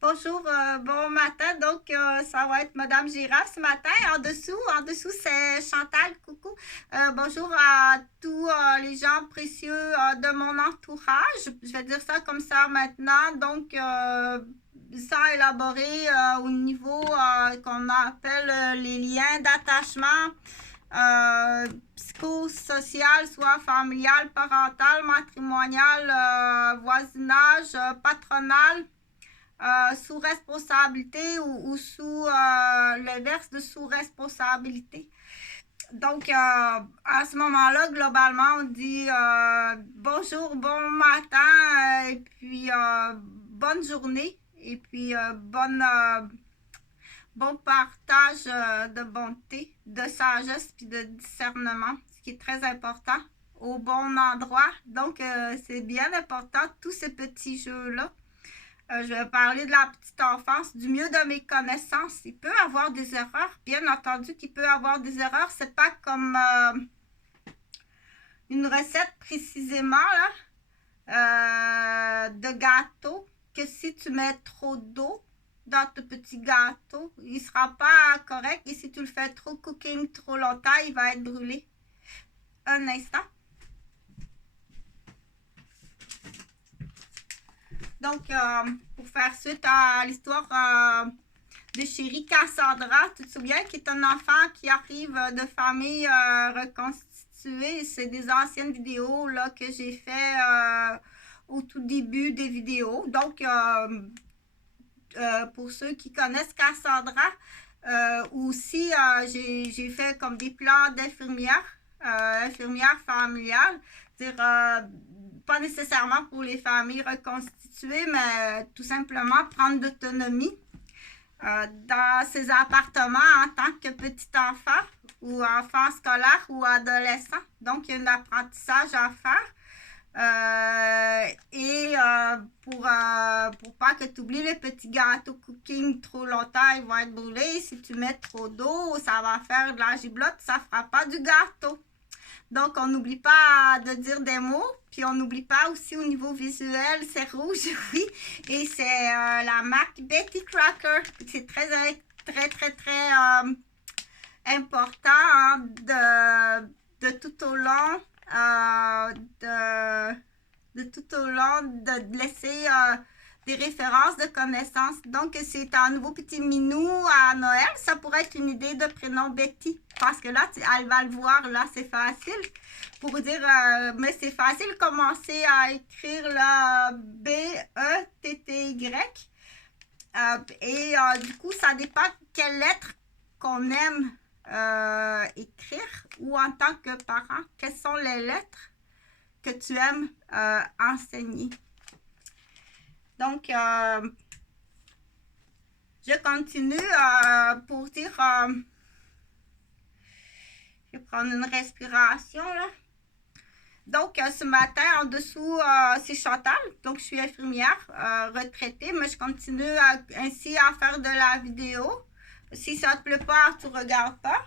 Bonjour, bon matin. Donc, ça va être Madame Girafe ce matin. En dessous, c'est Chantal. Coucou. Bonjour à tous les gens précieux de mon entourage. Je vais dire ça comme ça maintenant. Donc, sans élaborer au niveau qu'on appelle les liens d'attachement psychosocial, soit familial, parental, matrimonial, voisinage, patronal, sous responsabilité ou sous l'inverse de sous responsabilité. Donc, à ce moment-là, globalement, on dit bonjour, bon matin, et puis bonne journée, et puis bon partage de bonté, de sagesse, puis de discernement, ce qui est très important, au bon endroit. Donc, c'est bien important, tous ces petits jeux-là. Je vais parler de la petite enfance, du mieux de mes connaissances. Il peut y avoir des erreurs, bien entendu qu'il peut y avoir des erreurs. C'est pas comme une recette précisément là, de gâteau, que si tu mets trop d'eau dans ton petit gâteau, il sera pas correct. Et si tu le fais trop cooking trop longtemps, il va être brûlé. Un instant. Donc, pour faire suite à l'histoire de chérie Cassandra, tu te souviens, qui est un enfant qui arrive de famille reconstituée. C'est des anciennes vidéos là, que j'ai fait au tout début des vidéos. Donc, pour ceux qui connaissent Cassandra, aussi, j'ai fait comme des plans d'infirmière, infirmière familiale, c'est-à-dire pas nécessairement pour les familles reconstituées, mais tout simplement prendre d'autonomie dans ces appartements en tant que petit enfant ou enfant scolaire ou adolescent. Donc, il y a un apprentissage à faire. Pour pas que tu oublies les petits gâteaux cooking trop longtemps, ils vont être brûlés. Si tu mets trop d'eau, ça va faire de la giblotte, ça fera pas du gâteau. Donc, on n'oublie pas de dire des mots. Puis, on n'oublie pas aussi au niveau visuel, c'est rouge, oui. Et c'est la marque Betty Crocker. C'est très, très, très, très important hein, de tout au long de laisser des références de connaissances. Donc, c'est un nouveau petit minou à Noël. Ça pourrait être une idée de prénom Betty. Parce que là, elle va le voir, là, c'est facile. Pour dire, mais c'est facile de commencer à écrire là, B-E-T-T-Y. Du coup, ça dépend quelle lettre qu'on aime écrire ou en tant que parent, quelles sont les lettres que tu aimes enseigner. Donc, je continue pour dire, je vais prendre une respiration là. Donc, ce matin, en dessous, c'est Chantal. Donc, je suis infirmière retraitée, mais je continue ainsi à faire de la vidéo. Si ça ne te plaît pas, tu ne regardes pas.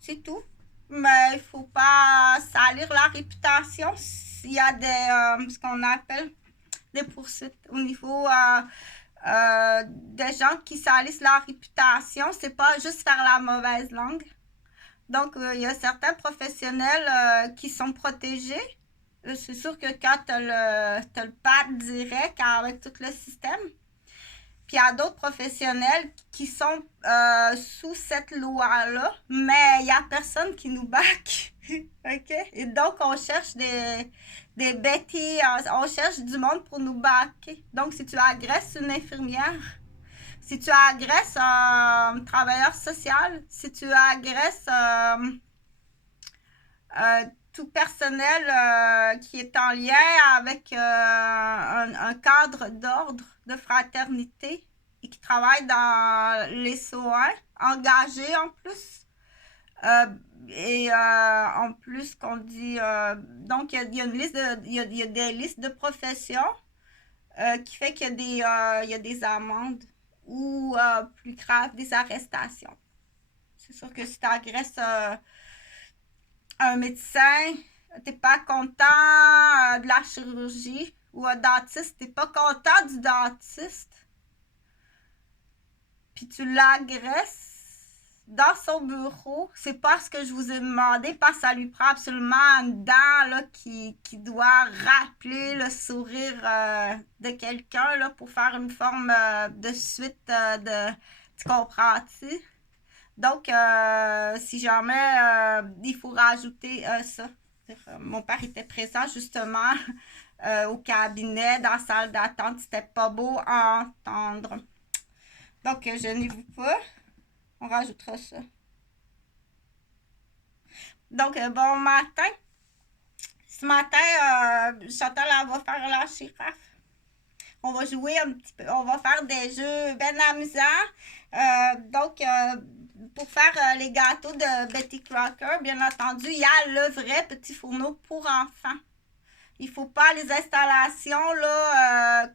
C'est tout. Mais il ne faut pas salir la réputation s'il y a ce qu'on appelle des poursuites au niveau des gens qui salissent leur réputation. C'est pas juste faire la mauvaise langue. Donc, il y a certains professionnels qui sont protégés. C'est sûr que quand tu as le pad direct avec tout le système, puis il y a d'autres professionnels qui sont sous cette loi-là, mais il n'y a personne qui nous back. OK? Et donc, on cherche des bêtises, on cherche du monde pour nous backer. Donc, si tu agresses une infirmière, si tu agresses un travailleur social, si tu agresses tout personnel qui est en lien avec un cadre d'ordre, de fraternité et qui travaille dans les soins, engagé en plus. En plus qu'on dit donc il y a une liste il y a des listes de professions qui fait qu'il y a des amendes ou plus grave des arrestations. C'est sûr que si tu agresses un médecin, t'es pas content de la chirurgie ou un dentiste, t'es pas content du dentiste, puis tu l'agresses dans son bureau, c'est pas ce que je vous ai demandé, parce que ça lui prend absolument une dent là, qui doit rappeler le sourire de quelqu'un là, pour faire une forme de suite de... Tu comprends-tu? Donc, si jamais il faut rajouter ça. Mon père était présent justement au cabinet, dans la salle d'attente. C'était pas beau à entendre. Donc, gênez-vous pas. On rajoutera ça. Donc, bon matin. Ce matin, Chantal, elle va faire la girafe. On va jouer un petit peu. On va faire des jeux bien amusants. Donc, pour faire les gâteaux de Betty Crocker, bien entendu, il y a le vrai petit fourneau pour enfants. Il ne faut pas les installations, là,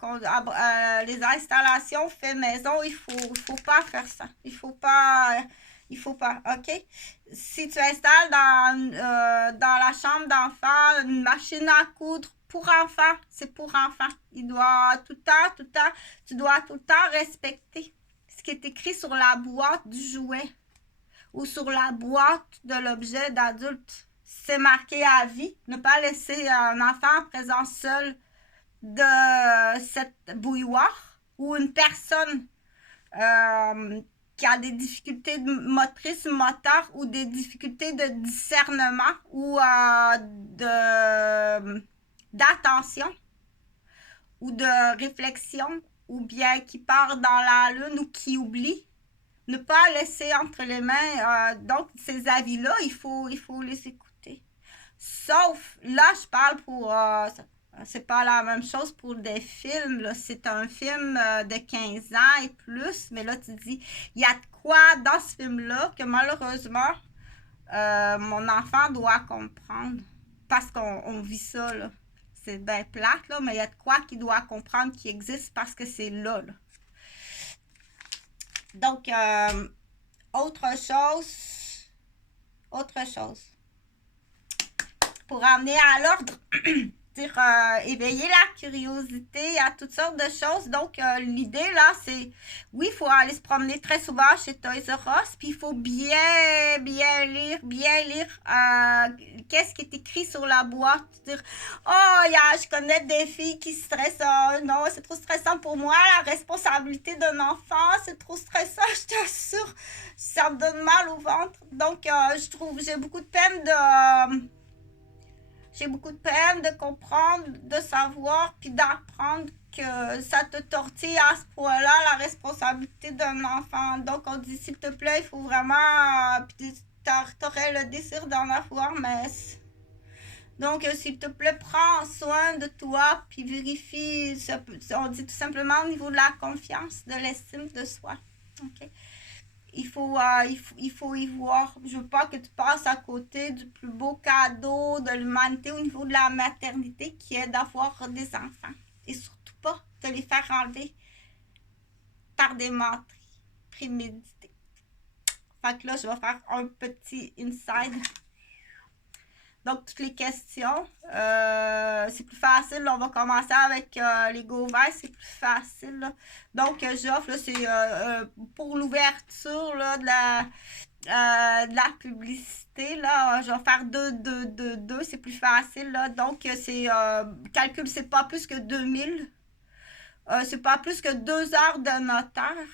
les installations fait maison, il faut pas faire ça. Il faut pas, OK? Si tu installes dans la chambre d'enfant une machine à coudre pour enfants, c'est pour enfants. Il doit tout le temps, tu dois tout le temps respecter ce qui est écrit sur la boîte du jouet ou sur la boîte de l'objet d'adulte. C'est marqué à vie. Ne pas laisser un enfant en présence seul de cette bouilloire ou une personne qui a des difficultés motrices, moteurs ou des difficultés de discernement ou d'attention ou de réflexion ou bien qui part dans la lune ou qui oublie. Ne pas laisser entre les mains. Donc, ces avis-là, il faut les écouter. Sauf, là, je parle pour... c'est pas la même chose pour des films. C'est un film de 15 ans et plus. Mais là, tu dis, il y a de quoi dans ce film-là que malheureusement, mon enfant doit comprendre. Parce qu'on vit ça, là. C'est bien plate, là, mais il y a de quoi qu'il doit comprendre qui existe parce que c'est là. Donc, autre chose. Pour amener à l'ordre, éveiller la curiosité à toutes sortes de choses. Donc, l'idée, là, c'est, oui, il faut aller se promener très souvent chez Toys R Us, puis il faut bien lire qu'est-ce qui est écrit sur la boîte. Dire, je connais des filles qui stressent, non, c'est trop stressant pour moi, la responsabilité d'un enfant, c'est trop stressant, je t'assure, ça me donne mal au ventre. Donc, j'ai beaucoup de peine de comprendre, de savoir, puis d'apprendre que ça te tortille à ce point-là, la responsabilité d'un enfant. Donc, on dit, s'il te plaît, il faut vraiment... puis t'aurais le désir d'en avoir, mais... Donc, s'il te plaît, prends soin de toi, puis vérifie, on dit tout simplement au niveau de la confiance, de l'estime de soi. OK? Il faut y voir. Je veux pas que tu passes à côté du plus beau cadeau de l'humanité au niveau de la maternité qui est d'avoir des enfants. Et surtout pas de les faire enlever par des menteries préméditées. Fait que là, je vais faire un petit inside. Donc, toutes les questions, c'est plus facile. Là, on va commencer avec les go verts, c'est plus facile. Là. Donc, j'offre, là, c'est pour l'ouverture là, de la publicité. Là, je vais faire deux, c'est plus facile. Là. Donc, c'est calcul, c'est pas plus que 2000. C'est pas plus que 2 heures de notaire.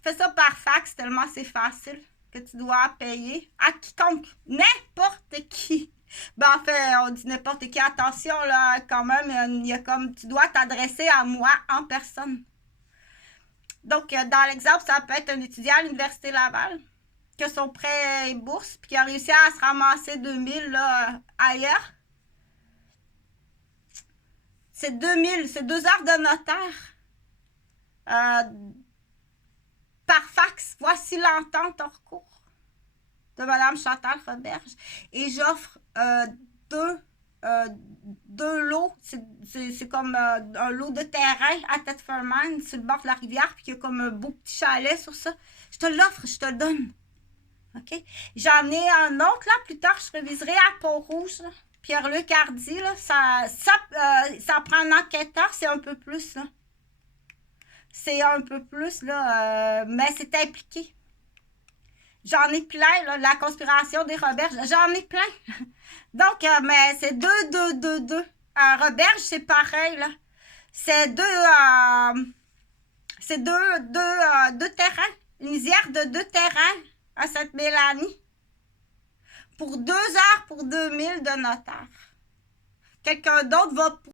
Fais ça par fax, tellement c'est facile que tu dois payer à quiconque, n'importe qui. Ben, en fait, on dit n'importe qui. Attention, là, quand même, il y a comme, tu dois t'adresser à moi en personne. Donc, dans l'exemple, ça peut être un étudiant à l'Université Laval qui a son prêt et bourse, puis qui a réussi à se ramasser 2000 là, ailleurs. C'est 2000, c'est 2 heures de notaire. Par fax, voici l'entente en recours de Mme Chantal Roberge. Et j'offre deux lots. C'est comme un lot de terrain à Thetford-Mines, sur le bord de la rivière, puis il y a comme un beau petit chalet sur ça. Je te l'offre, je te le donne. OK? J'en ai un autre, là, plus tard, je réviserai à Pont-Rouge, là. Pierre-Luc Hardy, là, ça prend un enquêteur, c'est un peu plus, là. c'est un peu plus, là, mais c'est impliqué. J'en ai plein, là, la conspiration des Roberges, j'en ai plein. Donc, mais c'est deux. Roberge, c'est pareil, là. C'est deux terrains, une lisière de 2 terrains à Sainte-Mélanie. Pour 2 heures, pour 2000 de notaire. Quelqu'un d'autre va